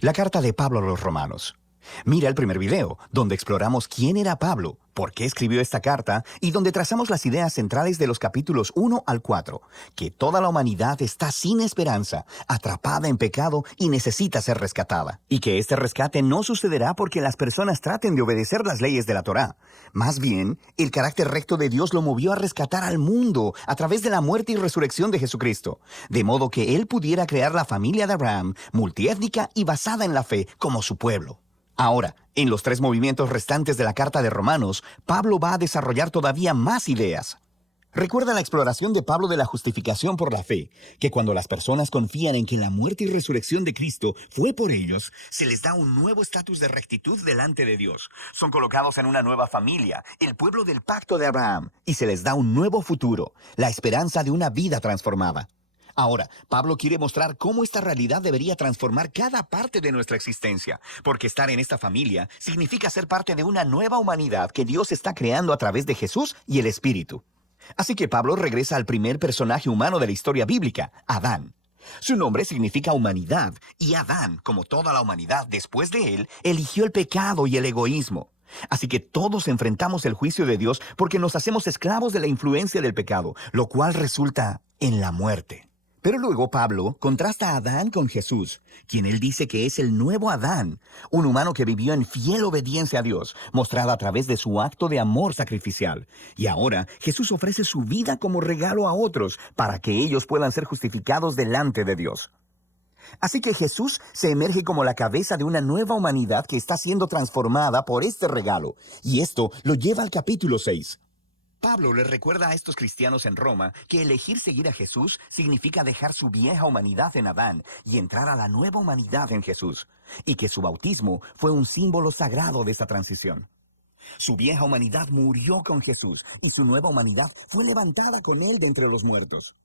La carta de Pablo a los Romanos. Mira el primer video, donde exploramos quién era Pablo, por qué escribió esta carta y donde trazamos las ideas centrales de los capítulos 1 al 4, que toda la humanidad está sin esperanza, atrapada en pecado y necesita ser rescatada. Y que este rescate no sucederá porque las personas traten de obedecer las leyes de la Torá. Más bien, el carácter recto de Dios lo movió a rescatar al mundo a través de la muerte y resurrección de Jesucristo, de modo que Él pudiera crear la familia de Abraham, multiétnica y basada en la fe, como su pueblo. Ahora, en los 3 movimientos restantes de la carta de Romanos, Pablo va a desarrollar todavía más ideas. Recuerda la exploración de Pablo de la justificación por la fe, que cuando las personas confían en que la muerte y resurrección de Cristo fue por ellos, se les da un nuevo estatus de rectitud delante de Dios. Son colocados en una nueva familia, el pueblo del pacto de Abraham, y se les da un nuevo futuro, la esperanza de una vida transformada. Ahora, Pablo quiere mostrar cómo esta realidad debería transformar cada parte de nuestra existencia, porque estar en esta familia significa ser parte de una nueva humanidad que Dios está creando a través de Jesús y el Espíritu. Así que Pablo regresa al primer personaje humano de la historia bíblica, Adán. Su nombre significa humanidad, y Adán, como toda la humanidad después de él, eligió el pecado y el egoísmo. Así que todos enfrentamos el juicio de Dios porque nos hacemos esclavos de la influencia del pecado, lo cual resulta en la muerte. Pero luego Pablo contrasta a Adán con Jesús, quien él dice que es el nuevo Adán, un humano que vivió en fiel obediencia a Dios, mostrada a través de su acto de amor sacrificial. Y ahora Jesús ofrece su vida como regalo a otros para que ellos puedan ser justificados delante de Dios. Así que Jesús se emerge como la cabeza de una nueva humanidad que está siendo transformada por este regalo. Y esto lo lleva al capítulo 6. Pablo les recuerda a estos cristianos en Roma que elegir seguir a Jesús significa dejar su vieja humanidad en Adán y entrar a la nueva humanidad en Jesús, y que su bautismo fue un símbolo sagrado de esa transición. Su vieja humanidad murió con Jesús y su nueva humanidad fue levantada con Él de entre los muertos.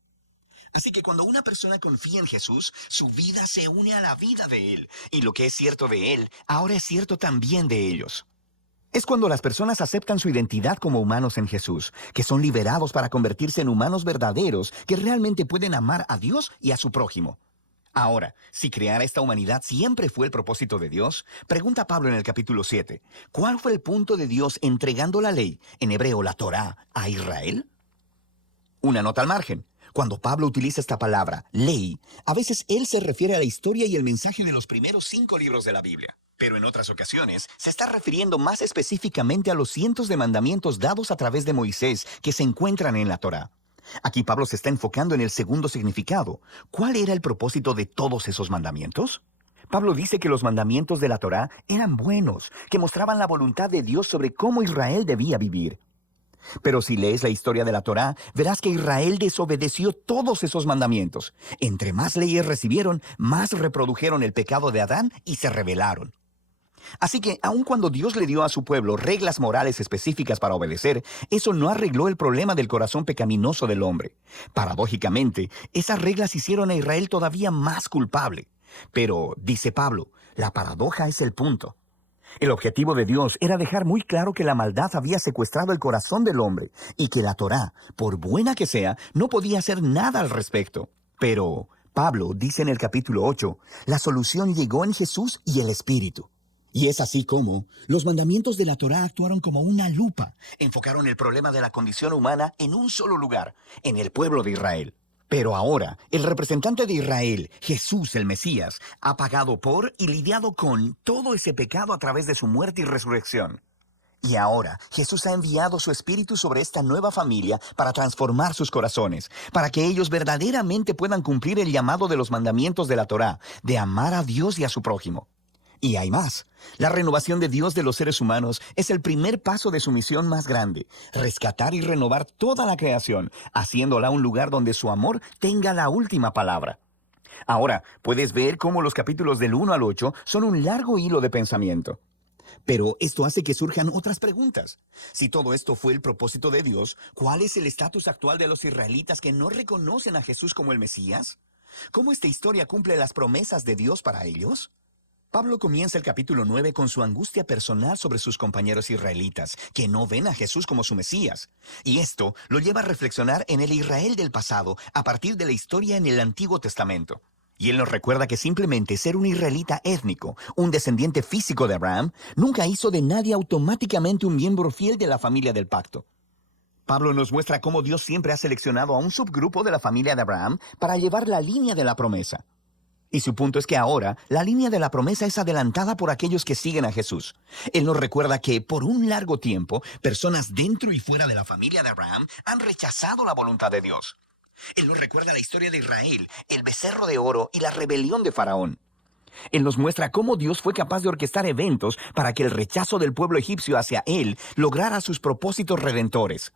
Así que cuando una persona confía en Jesús, su vida se une a la vida de Él, y lo que es cierto de Él, ahora es cierto también de ellos. Es cuando las personas aceptan su identidad como humanos en Jesús, que son liberados para convertirse en humanos verdaderos que realmente pueden amar a Dios y a su prójimo. Ahora, si crear esta humanidad siempre fue el propósito de Dios, pregunta Pablo en el capítulo 7, ¿cuál fue el punto de Dios entregando la ley, en hebreo la Torá, a Israel? Una nota al margen. Cuando Pablo utiliza esta palabra, ley, a veces él se refiere a la historia y el mensaje de los primeros 5 libros de la Biblia. Pero en otras ocasiones se está refiriendo más específicamente a los cientos de mandamientos dados a través de Moisés que se encuentran en la Torá. Aquí Pablo se está enfocando en el segundo significado. ¿Cuál era el propósito de todos esos mandamientos? Pablo dice que los mandamientos de la Torá eran buenos, que mostraban la voluntad de Dios sobre cómo Israel debía vivir. Pero si lees la historia de la Torá, verás que Israel desobedeció todos esos mandamientos. Entre más leyes recibieron, más reprodujeron el pecado de Adán y se rebelaron. Así que, aun cuando Dios le dio a su pueblo reglas morales específicas para obedecer, eso no arregló el problema del corazón pecaminoso del hombre. Paradójicamente, esas reglas hicieron a Israel todavía más culpable. Pero, dice Pablo, la paradoja es el punto. El objetivo de Dios era dejar muy claro que la maldad había secuestrado el corazón del hombre y que la Torá, por buena que sea, no podía hacer nada al respecto. Pero Pablo dice en el capítulo 8, la solución llegó en Jesús y el Espíritu. Y es así como los mandamientos de la Torá actuaron como una lupa, enfocaron el problema de la condición humana en un solo lugar, en el pueblo de Israel. Pero ahora, el representante de Israel, Jesús el Mesías, ha pagado por y lidiado con todo ese pecado a través de su muerte y resurrección. Y ahora, Jesús ha enviado su Espíritu sobre esta nueva familia para transformar sus corazones, para que ellos verdaderamente puedan cumplir el llamado de los mandamientos de la Torá, de amar a Dios y a su prójimo. Y hay más. La renovación de Dios de los seres humanos es el primer paso de su misión más grande, rescatar y renovar toda la creación, haciéndola un lugar donde su amor tenga la última palabra. Ahora, puedes ver cómo los capítulos del 1 al 8 son un largo hilo de pensamiento. Pero esto hace que surjan otras preguntas. Si todo esto fue el propósito de Dios, ¿cuál es el estatus actual de los israelitas que no reconocen a Jesús como el Mesías? ¿Cómo esta historia cumple las promesas de Dios para ellos? Pablo comienza el capítulo 9 con su angustia personal sobre sus compañeros israelitas, que no ven a Jesús como su Mesías. Y esto lo lleva a reflexionar en el Israel del pasado a partir de la historia en el Antiguo Testamento. Y él nos recuerda que simplemente ser un israelita étnico, un descendiente físico de Abraham, nunca hizo de nadie automáticamente un miembro fiel de la familia del pacto. Pablo nos muestra cómo Dios siempre ha seleccionado a un subgrupo de la familia de Abraham para llevar la línea de la promesa. Y su punto es que ahora la línea de la promesa es adelantada por aquellos que siguen a Jesús. Él nos recuerda que por un largo tiempo, personas dentro y fuera de la familia de Abraham han rechazado la voluntad de Dios. Él nos recuerda la historia de Israel, el becerro de oro y la rebelión de Faraón. Él nos muestra cómo Dios fue capaz de orquestar eventos para que el rechazo del pueblo egipcio hacia él lograra sus propósitos redentores.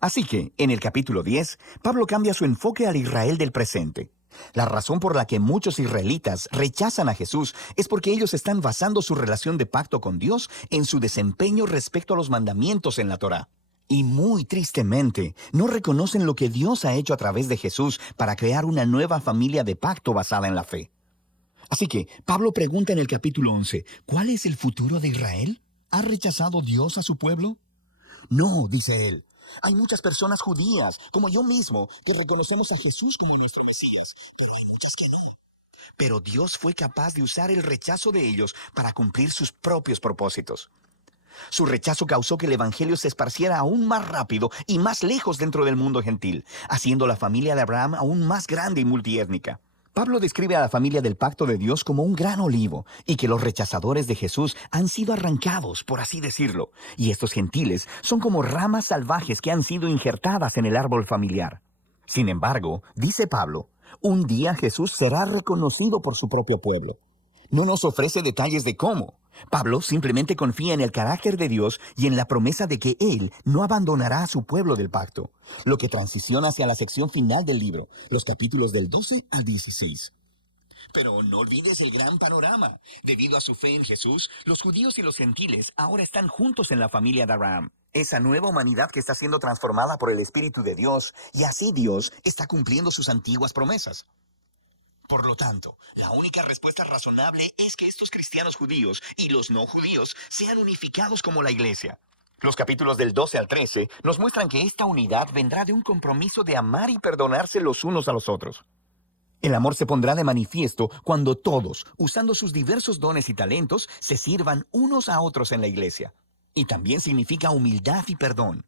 Así que, en el capítulo 10, Pablo cambia su enfoque al Israel del presente. La razón por la que muchos israelitas rechazan a Jesús es porque ellos están basando su relación de pacto con Dios en su desempeño respecto a los mandamientos en la Torá. Y muy tristemente, no reconocen lo que Dios ha hecho a través de Jesús para crear una nueva familia de pacto basada en la fe. Así que, Pablo pregunta en el capítulo 11, ¿cuál es el futuro de Israel? ¿Ha rechazado Dios a su pueblo? No, dice él. Hay muchas personas judías, como yo mismo, que reconocemos a Jesús como nuestro Mesías, pero hay muchas que no. Pero Dios fue capaz de usar el rechazo de ellos para cumplir sus propios propósitos. Su rechazo causó que el Evangelio se esparciera aún más rápido y más lejos dentro del mundo gentil, haciendo la familia de Abraham aún más grande y multiétnica. Pablo describe a la familia del pacto de Dios como un gran olivo y que los rechazadores de Jesús han sido arrancados, por así decirlo, y estos gentiles son como ramas salvajes que han sido injertadas en el árbol familiar. Sin embargo, dice Pablo, un día Jesús será reconocido por su propio pueblo. No nos ofrece detalles de cómo. Pablo simplemente confía en el carácter de Dios y en la promesa de que Él no abandonará a su pueblo del pacto, lo que transiciona hacia la sección final del libro, los capítulos del 12 al 16. Pero no olvides el gran panorama. Debido a su fe en Jesús, los judíos y los gentiles ahora están juntos en la familia de Abraham. Esa nueva humanidad que está siendo transformada por el Espíritu de Dios, y así Dios está cumpliendo sus antiguas promesas. Por lo tanto, la única respuesta razonable es que estos cristianos judíos y los no judíos sean unificados como la iglesia. Los capítulos del 12 al 13 nos muestran que esta unidad vendrá de un compromiso de amar y perdonarse los unos a los otros. El amor se pondrá de manifiesto cuando todos, usando sus diversos dones y talentos, se sirvan unos a otros en la iglesia. Y también significa humildad y perdón.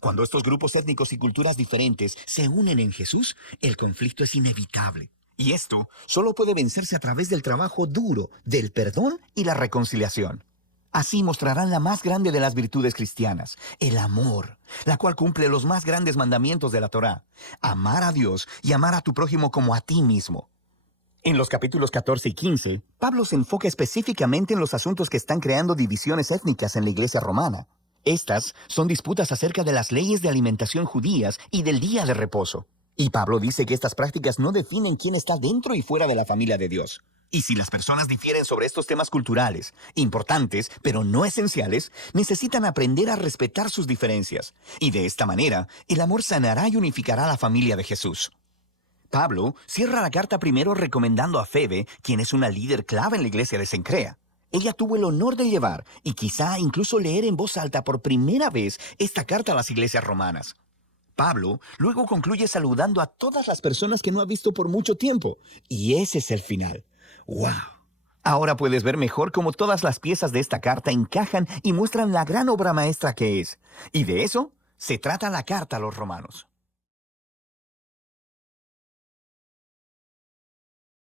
Cuando estos grupos étnicos y culturas diferentes se unen en Jesús, el conflicto es inevitable. Y esto solo puede vencerse a través del trabajo duro, del perdón y la reconciliación. Así mostrarán la más grande de las virtudes cristianas, el amor, la cual cumple los más grandes mandamientos de la Torá: amar a Dios y amar a tu prójimo como a ti mismo. En los capítulos 14 y 15, Pablo se enfoca específicamente en los asuntos que están creando divisiones étnicas en la iglesia romana. Estas son disputas acerca de las leyes de alimentación judías y del día de reposo. Y Pablo dice que estas prácticas no definen quién está dentro y fuera de la familia de Dios. Y si las personas difieren sobre estos temas culturales, importantes, pero no esenciales, necesitan aprender a respetar sus diferencias. Y de esta manera, el amor sanará y unificará a la familia de Jesús. Pablo cierra la carta primero recomendando a Febe, quien es una líder clave en la iglesia de Cencrea. Ella tuvo el honor de llevar, y quizá incluso leer en voz alta por primera vez, esta carta a las iglesias romanas. Pablo luego concluye saludando a todas las personas que no ha visto por mucho tiempo. Y ese es el final. ¡Wow! Ahora puedes ver mejor cómo todas las piezas de esta carta encajan y muestran la gran obra maestra que es. Y de eso se trata la carta a los romanos.